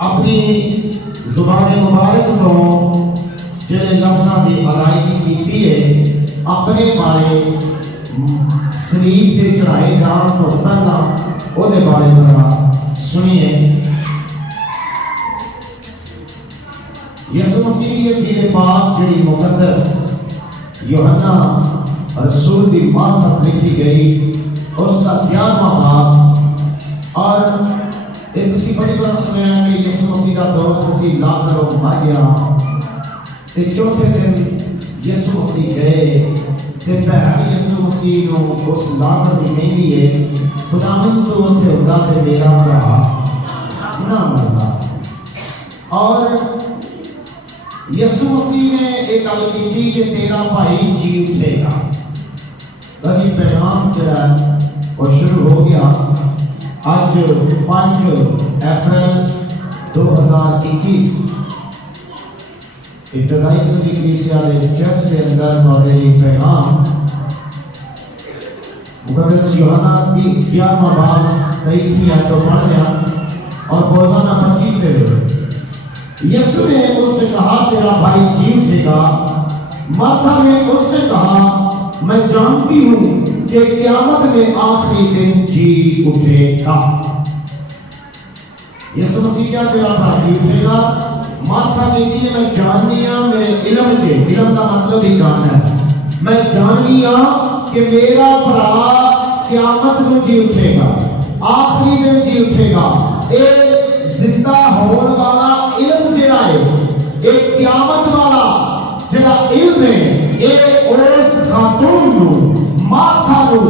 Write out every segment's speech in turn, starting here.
اپنی زبان مبارک تو جڑے لفظاں دی ادائیگی کیتی ہے اپنے بارے سلیب تے چڑھائے جان تو پہلا وہ دے بارے ذرا سنیے۔ یسوع مسیح کی انجیل پاک جڑی مقدس یوحنا رسول دی مارفت لکھی گئی اس کا 11واں باب، اور ایک اسی بڑی بات سنیا کہ یسوع مسیح کا دوست سی لازر مر گیا تے چوتھے دن یسوع مسیح گئے تے بہن یسوع مسیح نو اس لازر دی کہندی ہے خداوند تو تے ہوندا تے میرا بھرا نہ مردا، اور یسوع مسیح نے ایک گل کی کہ تیرا بھائی جی اٹھے گا۔ یہ پیغام جڑا وہ شروع ہو گیا آج 5 اپریل 2021 ابتدائی صدی کلیسیا چرچ کے اندر موجود پیغام مقدس یوحنا کی 11واں باب 23ویں آیت کو پڑھ لیا اور بولنا 25 پہ یسوع نے اس سے کہا تیرا بھائی جی اٹھے گا۔ مارتھا نے اس سے کہا میں جانتی ہوں کہ قیامت میں آخری دن جی اٹھے گا۔ یسوع مسیح کیا تیرا بھائی اٹھے گا؟ مارتھا کہتی ہے میں جاننی ہاں، میرے علم سے، علم کا مطلب ہی جاننا ہے، میں جاننی ہاں کہ میرا بھرا قیامت میں جی اٹھے گا، آخری دن جی اٹھے گا۔ ایک زندہ ہون والا علم جڑا ہے، ایک قیامت والا جڑا علم ہے، ایک اس خاتون نو مارتھا نو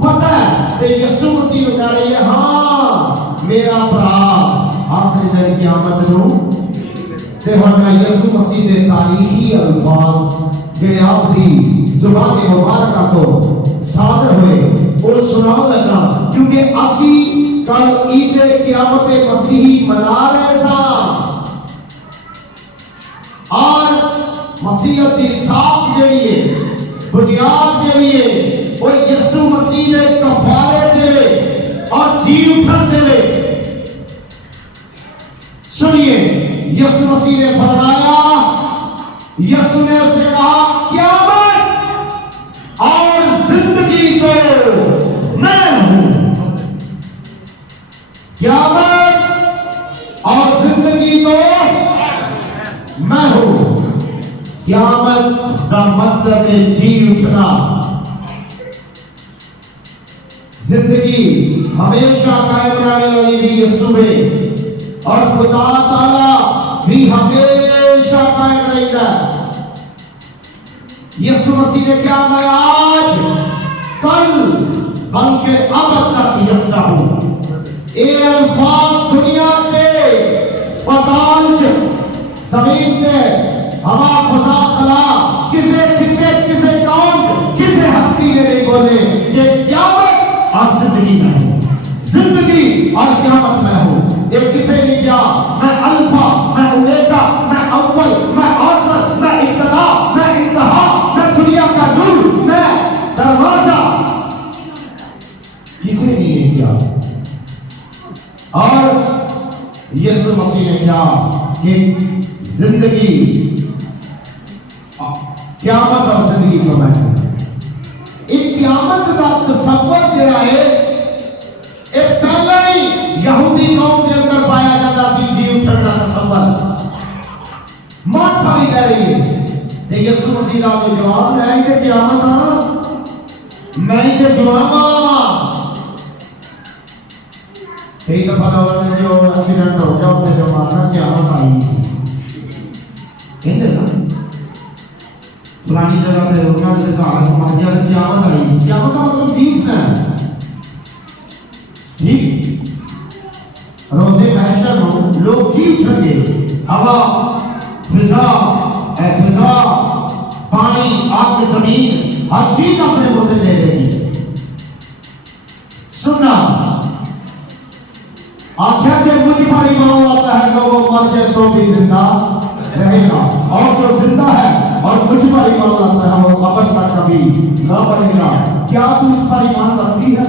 پتہ ہے تے یسوع مسیح نو کہہ رہی ہے ہاں میرا بھرا آخری دن قیامت نو تے ہن یسوع مسیح دے تاریخی الفاظ جڑے آپ دی زبان مبارکہ تو صادر ہوئے اور سناؤ لگا، کیونکہ اسی کل عید قیامت مسیحی منا رہے سا اور مسیحیت کی ساکھ جڑی ہے، بنیاد جڑی ہے وہ یسوع مسیح نے کفارے دے اور جی اٹھن دے۔ سنیے یسوع مسیح نے فرمایا، یسوع نے اسے کہا قیامت اور زندگی تو میں ہوں، قیامت اور زندگی تو میں ہوں۔ قیامت کا مطلب ہے جی اٹھنا، زندگی ہمیشہ قائم رہنے والی بھی یسوع ہے، اور خدا تعالی بھی ہمیشہ قائم رہے گا۔ یسوع مسیح نے کیا میں آج کل بلکہ ابد تک یکساں ہوں۔ اے الفاظ دنیا کے پتال زمین پہ ہوا فضا خلا کسے خطے کسے قوم کسے ہستی نے نہیں بولے یہ قیامت اور زندگی میں ہوں، زندگی اور قیامت میں ہوں۔ یہ کسے نہیں کیا میں الفا، میں اومیگا، میں اول، میں آخر، میں ابتدا، میں انتہا، میں دنیا کا نور، میں دروازہ، کسے نہیں یہ کیا؟ اور یسوع مسیح نے کیا کہ زندگی قیامت اور زندگی کو میں ایک قیامت کا تصور جڑا ہے ایک پہلے ہی یہودی قوم کے اندر پایا جاتا سی جی اٹھن کا تصور۔ مارتھا بھی کہہ رہی ہے یسوع مسیح کا جواب میں کہ قیامت آنا میں کہ جواب آنا کئی دفعہ لوگوں نے جو ایکسیڈنٹ ہو گیا اسے جو مارنا قیامت آئی کہتے نا فلانی جگہ پہ روکنا جیسے کہا مر گیا تو قیامت آئی، قیامت کا مطلب ٹھیک ہے ٹھیک روزے محشر ہو لوگ جی اٹھیں گے، ہوا فضا پانی آگ زمین ہر چیز اپنے مدد دے دے گی۔ سننا آخر جو مجھ پر ایمان آتا ہے کہ وہ مر جائے تو بھی زندہ رہے گا، اور جو زندہ ہے اور مجھ پر ایمان آتا ہے وہ ابد تک کبھی نہ مرے گا۔ کیا تو اس پر ایمان رکھتی ہے؟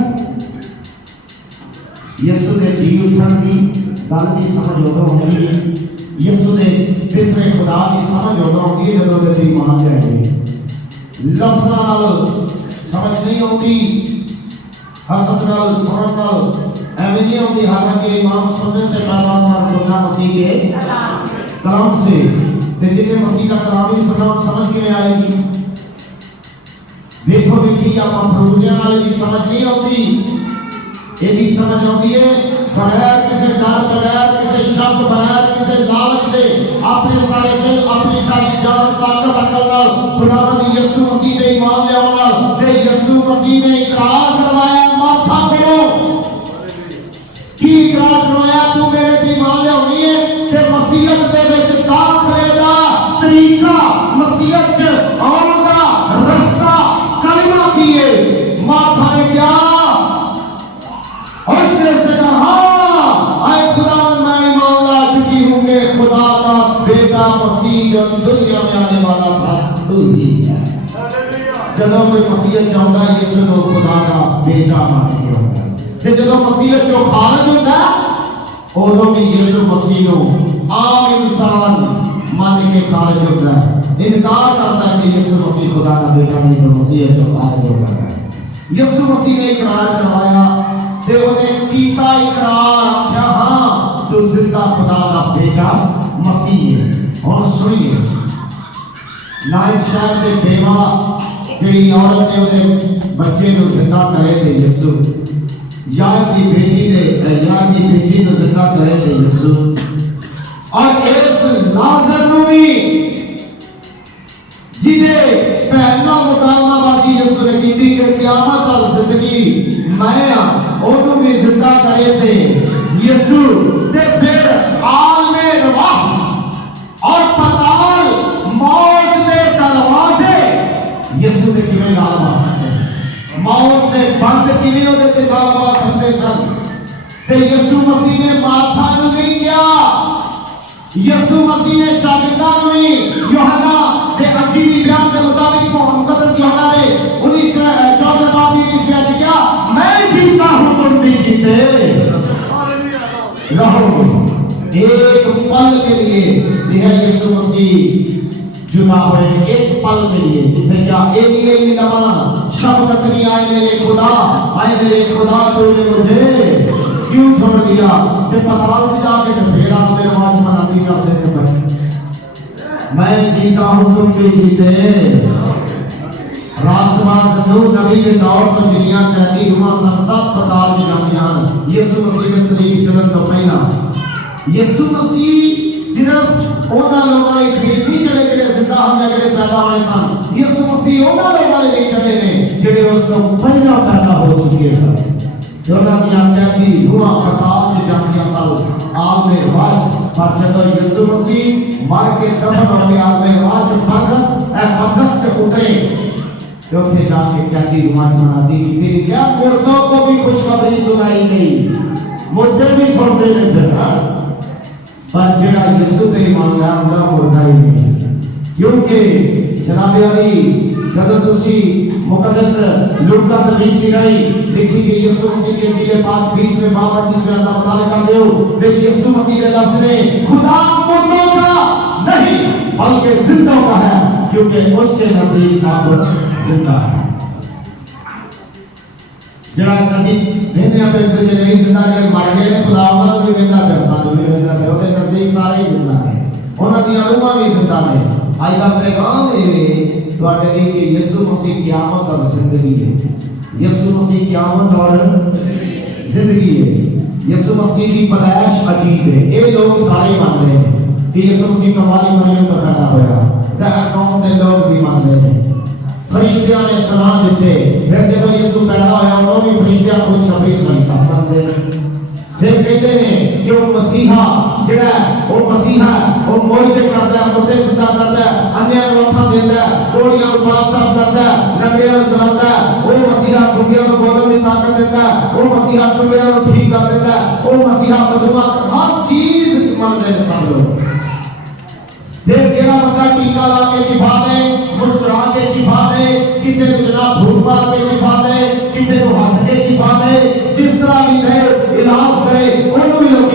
یسوع نے جی اٹھن کی گل کی سمجھ ادو ہوتی ہے، یسو کے تیسرے خدا کی سمجھ ادو ہوتی ہے جب وہ ایمان لے گی. لفظوں سمجھ نہیں آتی، حسد نال سنن نال ایویں نہیں آتی. حالانکہ ایمان سننے سے پہلا سننا مسیح کے کلام سے، جن مسیح کا کلام ہی سننا سمجھ کے آئے گی. دیکھو بیٹھی آپ فروزیاں والے کی سمجھ نہیں آتی، یہ بھی سمجھ آتی ہے بغیر کسی ڈر، بغیر کسی شک، بغیر کسی لالچ دے اپنے سارے دل، اپنی ساری جان، طاقت، عقل نال خداوند یسوع مسیح دے ایمان لے آਉਣ نال تے یسوع مسیح نے اقرار کروایا ماتھا کھولو. کی اقرار کروایا؟ تو میرے تے ایمان لے آਉਣੀ ہے تے مسیحیت دے وچ داخلے دا طریقہ، مسیحیت چ آਉਣ دا رستہ کلمہ کیے. ماتھا نے کیا؟ اس نے سے کہا اے خداوند میں ایمان لا چکی ہوں کہ خدا کا بیٹا مسیح جو دنیا میں آنے والا تھا تو ہی ہے. جب کوئی مسیحیت چاہتا ہے یسوع کو خدا کا بیٹا مان کے ہوتا ہے، تے جب مسیحیت جو خارج ہوتا ہے اودوں بھی یسوع مسیح کو عام انسان مان کے خارج ہوتا ہے، انکار کرتا ہے کہ یسوع مسیح خدا کا بیٹا نہیں تو مسیحیت جو خارج ہوتا ہے. یسوع مسیح نے اقرار کروایا تے انہیں کیتا اقرار کیا ہاں جو زندہ خدا کا بیٹا مسیح ہے. اور سنیے نائب شاہ کے بیوہ جڑی عورت نے انہیں بچے کو زندہ کرے تھے یسوع، یار کی بیٹی نے کو زندہ کرے تھے یسوع. اور اس لازر نو بھی جدے پہنا مکالمہ بازی یسوع نے کی تھی کہ قیامت اور زندگی میں انہوں بھی زندہ کرے تھے یسوع. تے پھر عالم رواح اور پتال موت دے دروازے یسوع نے کیویں گال مار سکتے، موت نے بند کیویں اودے تے گال مار سکتے سن. تے یسوع مسیح نے مارتھا نوں نہیں کیا، یسوع مسیح نے شاگرداں نوں یوحنا دے انجیلی بیان کے مطابق مقدس یوحنا دے 19:14 باب کی اس کیا میں جیتا ہوں تم بھی جیتے رہو. ایک پل کے لیے یہ یسوع مسیح جدا ہوئے، ایک پل کے لیے. کیا ایلی لما شفقت نہیں آئے میرے خدا، آئے میرے خدا تو نے مجھے کیوں چھوڑ دیا. کہ پتال سے جا کے پھر آپ میرے آواز مناتی کرتے تھے میں جیتا ہوں تم بھی جیتے. راست باز نبی کے دور تو دنیا کہتی ہوا سب پتال کی جامعان یسوع مسیح کے سلیب چلن تو پہلا. یسوع مسیح صرف اونا لوگوں اس لیے نہیں چڑھے جڑے زندہ ہونے جڑے پیدا ہوئے سن. یسوع مسیح اونا لوگوں لے چڑھے نے جڑے اس کو پہلا پیدا ہو چکے سن. جونا دیا کہتی ہوا پتال سے جامعہ سال آل میں واج پر جب یسوع مسیح مر کے دفن ہوئے آل میں واج فرس اے بزخ سے اترے تو پھر جا کے کہتی روماج مناتی کی تیری کیا مردوں کو بھی خوشخبری سنائی گئی، مردے بھی چھوڑتے رہتے ہیں پر جڑا یسوع تے ایمان لایا اوندا مردہ ہی نہیں. کیونکہ جناب علی جب تسی مقدس لوکا تقریر کی رہی دیکھی کہ یسوع مسیح کے انجیل پاک 20 باب 38 میں اللہ تعالی کر دیو کہ یسوع مسیح کے لفظ نے خدا مردوں کا نہیں بلکہ زندوں کا ہے کیونکہ اس کے نزدیک سب زندہ ہے. جڑا کسی دنیا پہ نہیں زندہ جڑے مر گئے نے خدا والا بھی ویندا کر سانو بھی ویندا کر اوتے نزدیک سارے ہی زندہ ہیں، انہاں دی روحاں بھی زندہ نے. آج کا پیغام ہے تواڈے لیے کہ یسوع مسیح قیامت اور زندگی ہے. یسوع مسیح قیامت اور زندگی ہے. یسوع مسیح کی پیدائش عجیب ہے. یہ لوگ سارے مانتے ہیں کہ یسوع مسیح کمالی مریم کا پیدا ہوا، تے قوم کے لوگ بھی مانتے ہیں. فرشتیاں نے سنا دیتے پھر جب یسوع پیدا ہوا انہوں بھی فرشتیاں خوشخبری سنائی ساتھ پھر کہتے ہیں کہ وہ مسیحا جڑا ہے وہ مسیحا وہ معجزے کرتا ہے، مردے زندہ کرتا ہے، انھیاں کو آنکھاں دیتا ہے، کوڑیاں کو پاک صاف کرتا ہے، لنگڑیاں کو چلاتا ہے. وہ مسیحا گنگیاں کو بولنے کی طاقت دیتا ہے، وہ مسیحا ٹوٹیاں کو ٹھیک کر دیتا ہے، وہ مسیحا مظلومہ ہر چیز مانتے ہیں سب لوگ. پھر جڑا بندہ ٹیکا لا کے شفا دے، مسکرا کے شفا دے، کسی کو جناب بھوک مار کے شفا دے، کسی کو ہنس کے شفا دے، جس طرح بھی دے علاج کرے انہوں بھی لوگ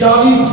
40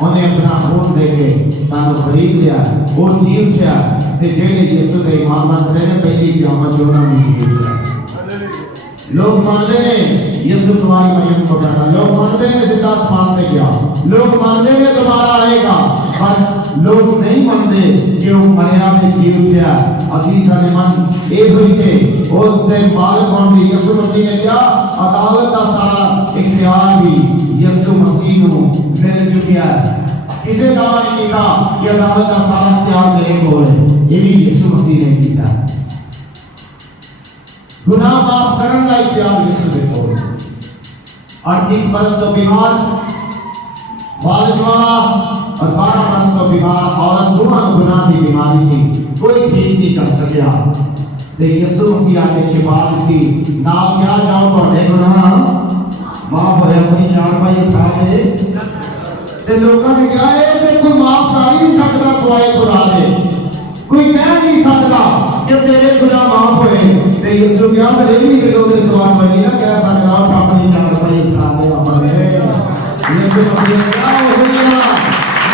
انہیں اپنا خون دے کے سانو خرید لیا، وہ جی اٹھیا تے جڑے یسوع دے ایمان رکھتے ہیں پہلی قیامت جو انہوں نے جی اٹھیا۔ لوگ مانتے ہیں یسوع تمہاری مریم کو پیدا، لوگ مانتے ہیں زندہ آسمان پہ گیا، لوگ مانتے ہیں دوبارہ آئے گا، پر لوگ نہیں مانتے کہ وہ مریا تے جی اٹھیا۔ عزیز من اے ہوئی کہ اس دے مالک بن گئی یسوع مسیح نے کیا عدالت کا سارا اختیار بھی یسوع مسیح کو مل چکا ہے۔ کسے دعویٰ نہیں کیتا کہ عدالت کا سارا اختیار میرے کو ہے، یہ بھی یسوع مسیح نے کیتا ہے۔ گناہ معاف کرنے کا اختیار یسوع نے کو 38 برس تو بیمار والد والا اور 12 برس تو بیمار عورت، دونوں گناہ کی بیماری سی، کوئی ٹھیک نہیں کر سکیا تے یسوع مسیح آ کے شفا دیتی۔ نام کیا جاؤ تواڈے گناہ معاف ہوئے، اپنی چارپائی اٹھا کے تے لوگوں نے کہا ہے کہ کوئی معاف کر ہی نہیں سکتا سوائے خدا دے، کوئی کہہ نہیں سکتا کہ تیرے گناہ معاف ہوئے تے یسوع کیا میرے بھی دلوں دے سوال کوئی نہ کہہ سکتا، اپنی چارپائی اٹھا کے اپنے یسوع مسیح نے کہا ہو گیا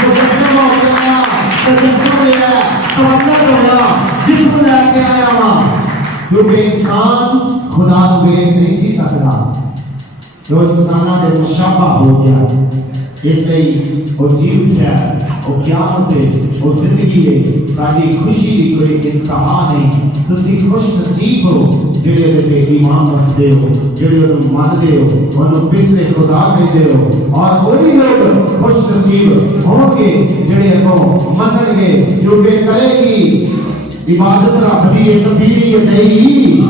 مقدم ہو گیا تجسم لیا سوال ہویا جسم لے کے آیا وہاں، کیونکہ انسان خدا کو دیکھ نہیں سی سکتا، جو انسانہ دے مشابہ ہو گیا، اس لیے وہ جی اٹھیا، وہ قیامت ہے، وہ زندگی ہے، ساری خوشی کی کوئی انتہا نہیں۔ تسی خوش نصیب ہو جڑے تے ایمان رکھتے ہو، جڑے انہوں مانتے ہو، انہوں پسلے خدا کہتے ہو، اور وہی لوگ خوش نصیب ہوں گے جڑے انہوں منن گے، جو کہ کرے گی عبادت رکھ دی تبدیلی دئی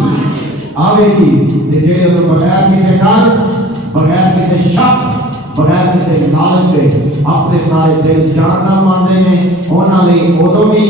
آوے گی، جڑے انہوں بغیر کسی ڈر، بغیر کسی شک، بغیر کسی لالچ سے اپنے سارے دل جان نہ مانتے ہیں، انہوں نے ادو بھی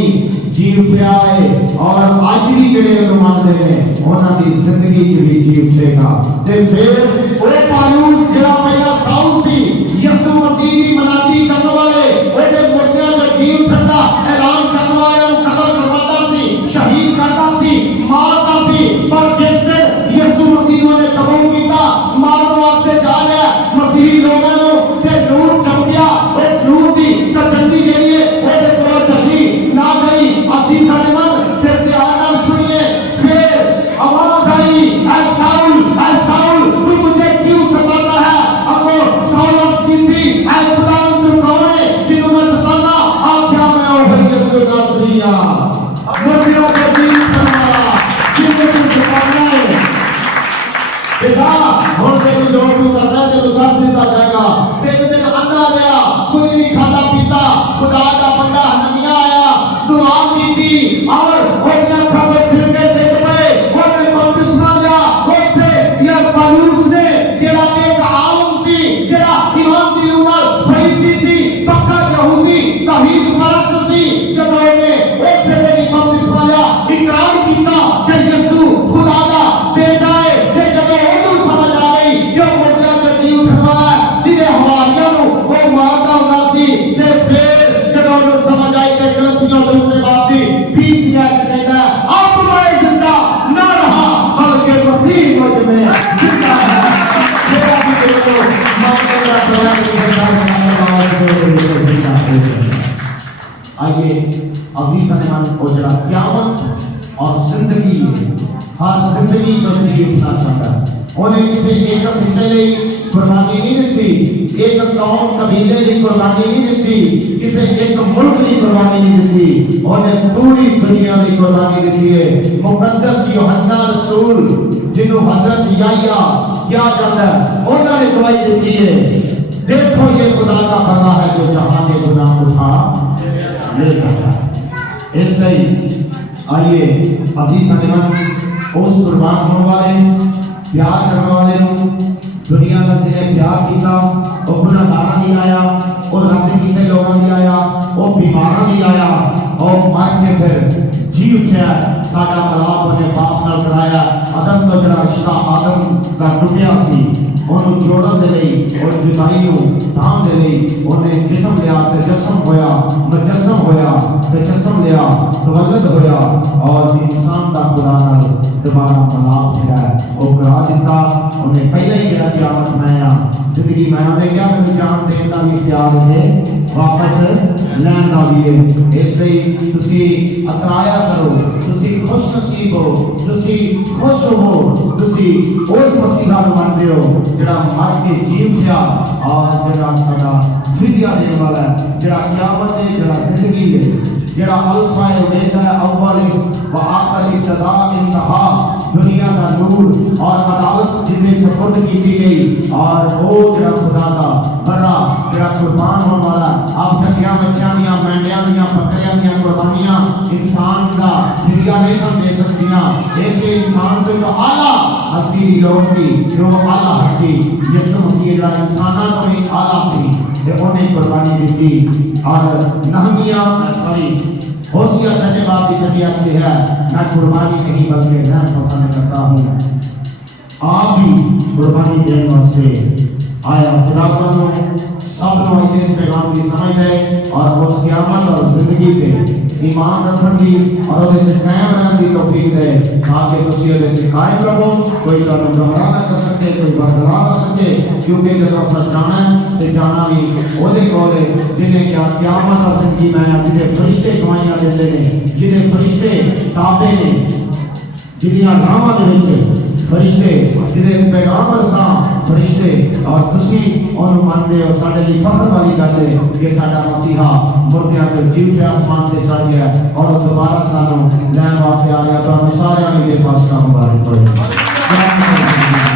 جی اٹھیا ہے اور اج بھی جڑے انہوں مانتے ہیں انہوں کی زندگی چ بھی جی اٹھے گا۔ تے پھر وہ پالوس جڑا پہلا ساؤل سی یسوع مسیح کی منادی کرنے والے، وہ تے مردیاں دے جی اٹھن دا اعلان کرنے والے نوں قتل کرواتا سی، شہید کرتا سی، مارتا سی، پر جس دن یسوع مسیح نے قبول کیتا مارن واسطے جا رہا مسیحی لوگوں تے نور چمکیا، اس نور دی تجلی جڑی ہے وہ تے کول چلی نہ گئی۔ عزیز من پھر دھیان نال سنیے، پھر آواز آئی اے ساؤل تو مجھے کیوں ستاتا ہے؟ ابو ساؤل عرض کی تھی اے خداوند تو کون ہے جنوں میں ستانا؟ آخیا میں وہ یسوع ناصری مردیوں کو جیت کرنے والا جنوں کو ستانا ہے۔ خدا ہوں سے تو جو تو کرنا ہے تو دس دیتا جائے گا۔ تیرے دن اندھا گیا، کوئی نہیں کھاتا پیتا، خدا کا بندہ حنانیہ آیا، دعا کی تھی اور اپنے اکھا پہ چھلکے دیکھ پہ انہیں بپتسمہ لیا۔ اس سے یہ پالوس نے جڑا ایک عالم سی، جڑا ایمان دی عمر فریسی سی، پکا یہودی توحید پرست سی، جب انہیں اس سے میری بپتسمہ لیا، اقرار کیتا کہ یسوع خدا کا بیٹا ہے، کہ جب انہوں سمجھ آ گئی جو مردہ جو جی اٹھن والا ہے جنہیں ہماریاں نو وہ مارتا ہونا سی، تے پھر جب انہوں سمجھ آئی کہ غلطیوں دوسرے بات دی 20 یا کہتا ہے اب میں زندہ نہ رہا بلکہ مسیح مجھ میں زندہ ہے۔ میرا بھی دیکھو مانگے گا آئیے عزیز من کو جڑا قیامت اور زندگی ہر زندگی کو جی اٹھنا چاہتا ہے، انہیں کسی ایک خطے لئی قربانی نہیں دیتی، ایک قوم قبیلے کی قربانی نہیں دیتی، کسی ایک ملک کی قربانی نہیں دیتی، انہیں پوری دنیا کی قربانی دیتی ہے۔ مقدس یوحنا رسول جنہوں حضرت یحییٰ کیا جاتا ہے انہوں نے گواہی دیتی ہے، دیکھو یہ خدا کا بندہ ہے جو جہاں کے گناہ اٹھا لے جاتا ہے۔ اس لیے آئیے عزیز من اس قربان ہونے والے پیار کرنے والے دنیا کا جنہیں پیار کیتا وہ گناہگاراں نہیں آیا، وہ رد کیتے لوگاں نہیں آیا، وہ بیماراں نہیں آیا، اور مر کے پھر جی اٹھیا ساڈا ملاپ انہیں باپ نال کرایا۔ آدم تو جڑا رشتہ آدم دا ٹوٹیا سی انہوں جوڑن دے لئی اور جدائی نو دھام دے لئی انہیں جسم لیا، تجسم ہویا، مجسم ہویا، تجسم لیا، تولد ہویا، اور انسان دا خدا نال دوبارہ ملاپ پھرا ہے وہ کرا دیتا۔ انہیں پہلے ہی کہا قیامت میں زندگی میں نے کیا میں جان دینا بھی اختیار ہے واپس لین دا بھی ہے۔ اس لیے تسی اترایا کرو، تسی خوش نصیب ہو، تسی خوش ہو، تسی اس مسیحا نو منتے ہو جڑا مر کے جیو گیا اور جڑا سدا فدیہ دینے والا ہے، جڑا قیامت ہے، جڑا زندگی ہے، جڑا الفا ہے اومیگا ہے، اول و آخر ابتدا انتہا، دنیا کا نور اور عدالت جنہیں سپرد کی گئی، اور وہ جڑا خدا کا بڑا جڑا قربان ہونے والا اب تکیاں بچیاں دیاں مینڈیاں دیاں بکریاں دیاں قربانیاں انسان کا فدیہ نہیں سن دے سکتیاں۔ اس لیے انسان کو جو اعلیٰ ہستی دی لوڑ سی، جو اعلیٰ ہستی یسوع مسیح جڑا انساناں تو بھی اعلیٰ سی تے انہیں قربانی دیتی۔ اور نہمیہ ہوسیا چھٹے باب کی چھٹی آتی ہے، میں قربانی نہیں بلکہ میں پسند کرتا ہوں۔ آپ بھی قربانی دینے واسطے آیا خدا بندو سب لوگ اس پیغام کی سمجھ لے اور اس قیامت اور زندگی پہ ایمان رکھن کی اور اس قائم رہن کی توفیق دے تاکہ تسی اس قائم رہو، کوئی تانوں گمراہ نہ کر سکے، کوئی برگلا نہ سکے، کیونکہ جب اساں جانا ہے تے جانا بھی اودے کول ہے جنہیں کیا قیامت اور زندگی میں جنہیں فرشتے گواہیاں دیندے نے، جنہیں فرشتے تابع نے، جنہاں ناماں دے وچ فرشتے جنہیں پیغامبر ساں فرشتے، اور تسی انہوں مانتے ہو۔ ساڈے لیے فخر والی گل ہے کہ ساڈا مسیحا مردیاں تو جیو کے آسمان سے چڑھ گیا اور دوبارہ سانوں لین واسطے آ گیا۔ تو سارے میرے پاس کا مبارک ہو۔